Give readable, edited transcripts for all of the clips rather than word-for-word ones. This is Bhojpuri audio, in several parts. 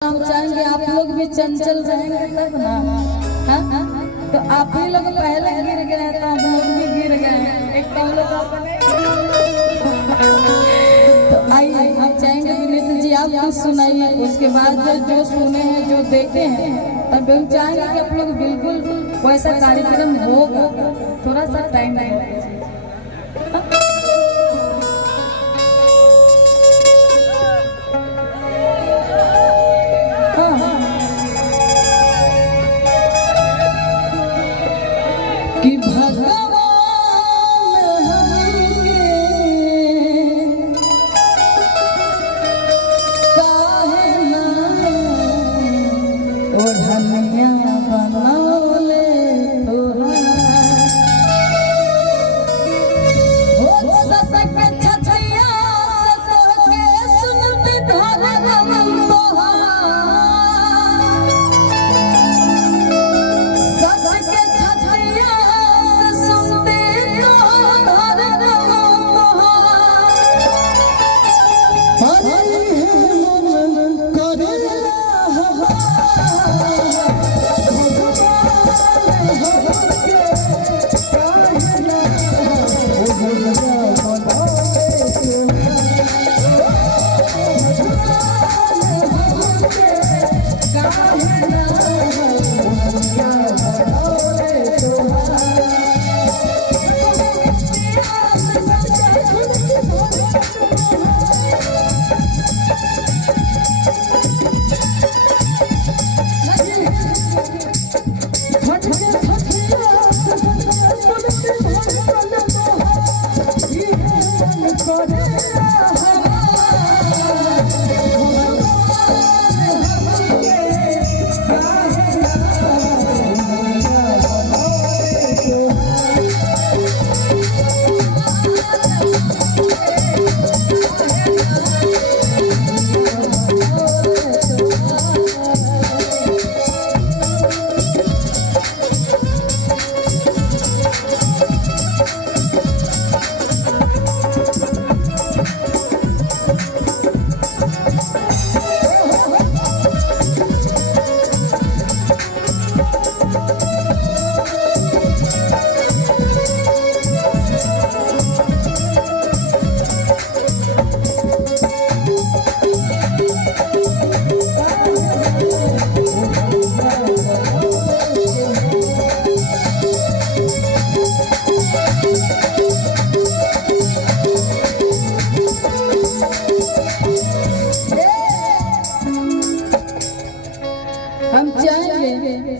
हम चाहेंगे आप लोग भी चंचल रहेंगे तब ना। हाँ? तो आप ही लोग पहले गिर गए तो हम लोग भी गिर गए। एक तो हम लोग तो आइए हम चाहेंगे विनीत जी आप कुछ सुनाइए, उसके बाद जो सुने हैं जो देखे हैं तब हम चाहेंगे कि आप लोग बिल्कुल वैसा कार्यक्रम होगा, थोड़ा सा टाइम है। कि भगवान हमके काहे ना ओढ़निया बनौले हो सतक छछिया सतके सुनती धरम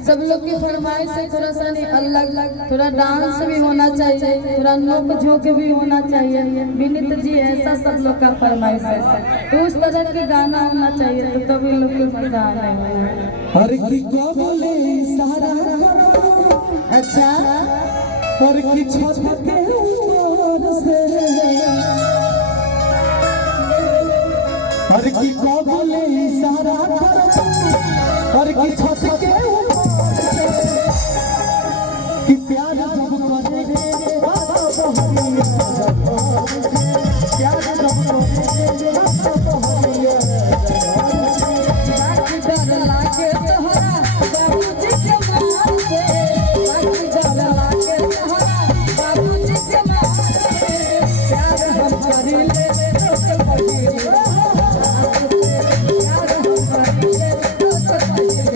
सब लोग की फरमाइश है थोड़ा सा अलग, थोड़ा डांस भी होना चाहिए, थोड़ा नोक झोंक भी होना चाहिए। विनीत जी ऐसा सब लोग का फरमाइश है, तो उस तरह के गाना होना चाहिए तो तभी लोग को मजा आना। हर की को बोले सहारा अच्छा हर की छत के ऊपर से हर की को बोले सहारा हर की छत के कि प्यार जब करे प्यार जब करे डर लागे तोहरा बाबूजी के मार से, डर लागे तोहरा बाबूजी के मार से, प्यार हम करी ले दोस्त करी ले, प्यार हम करी ले दोस्त करी ले।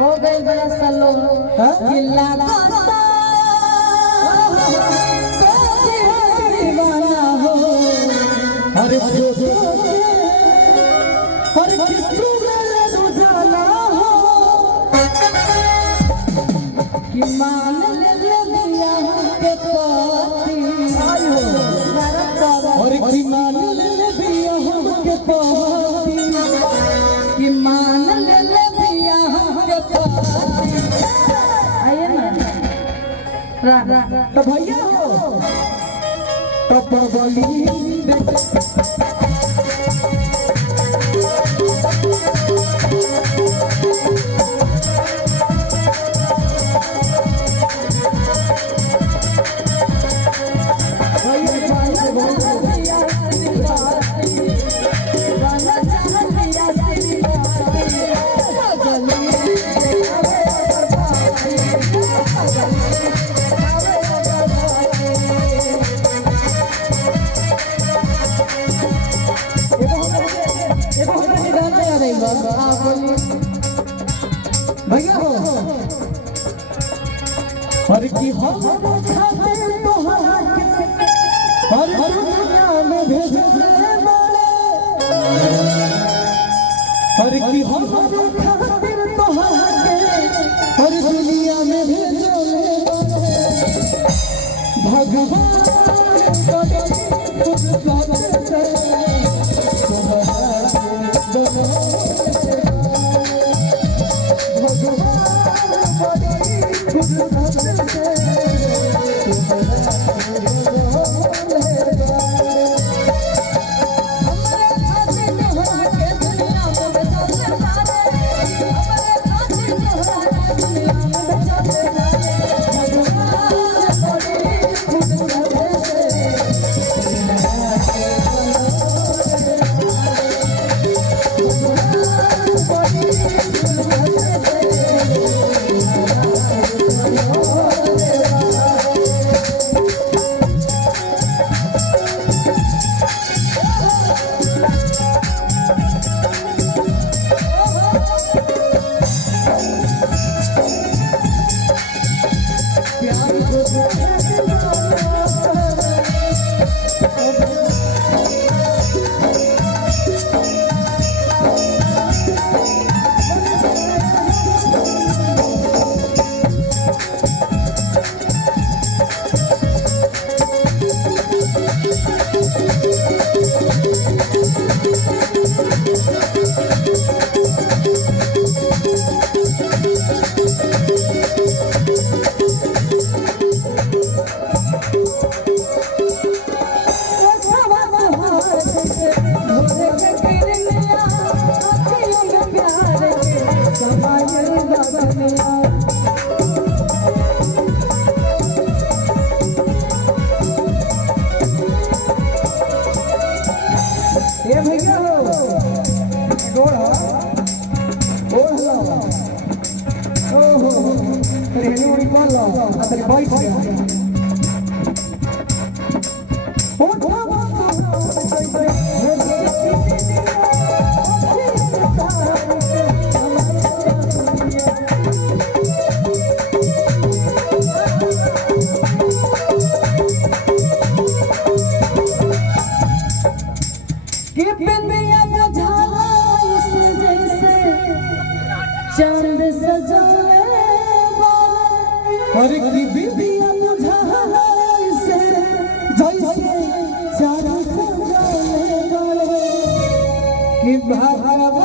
हो गई बड़ा सलो गिल्ला अरे अरे किच्चू मेरे रुझाना हो कि मान ले लिया के पति आयो और कि मान ले लिया के पति कि मान ले लिया के पति आइए ना तो भैया हो तो बबली भैया हो और की हो खाते तोहरा के और दुनिया में भेजले मारे और की हो खाते तोहरा के और दुनिया में भेजले मारे भगवान करे खुद करते चांद सजाए और की बिबिया मुझाला से जैसे चांद सजाए कि भगवान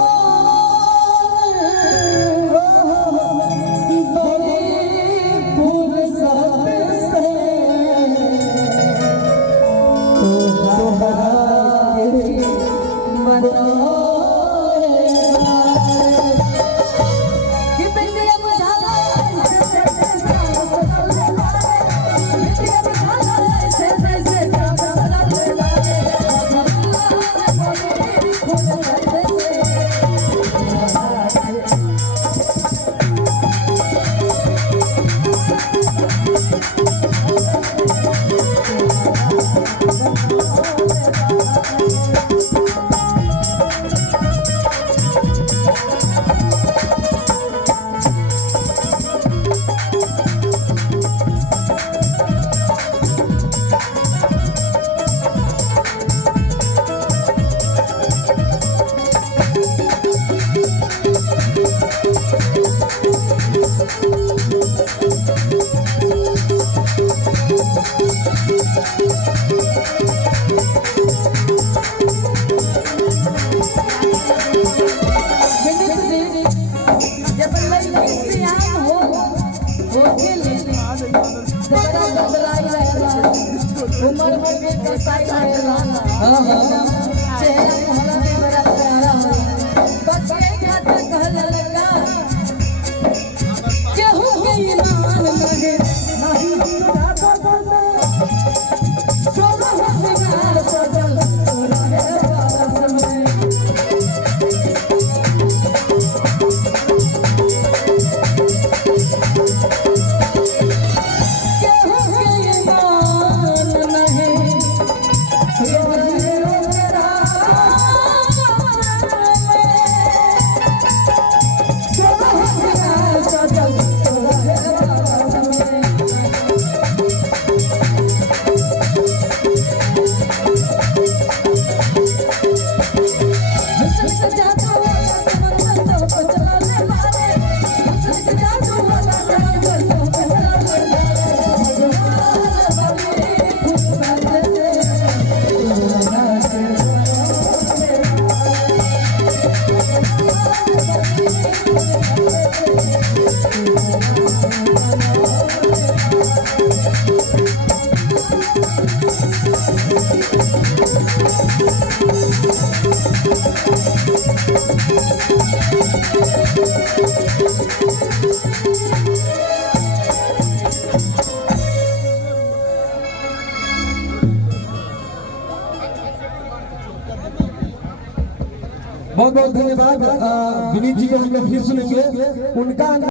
उम्र में भी कसाई रहेला हाँ हाँ चेहरा मोहरा भी बड़ा प्यारा होला बच्चे खाते कहला लगा केहू के ईमान लगे नहीं हमरा बदल सोना हो सिंगार सजल सोना है पास में बहुत बहुत धन्यवाद। विनीत जी को हम लोग फिर सुनेंगे उनका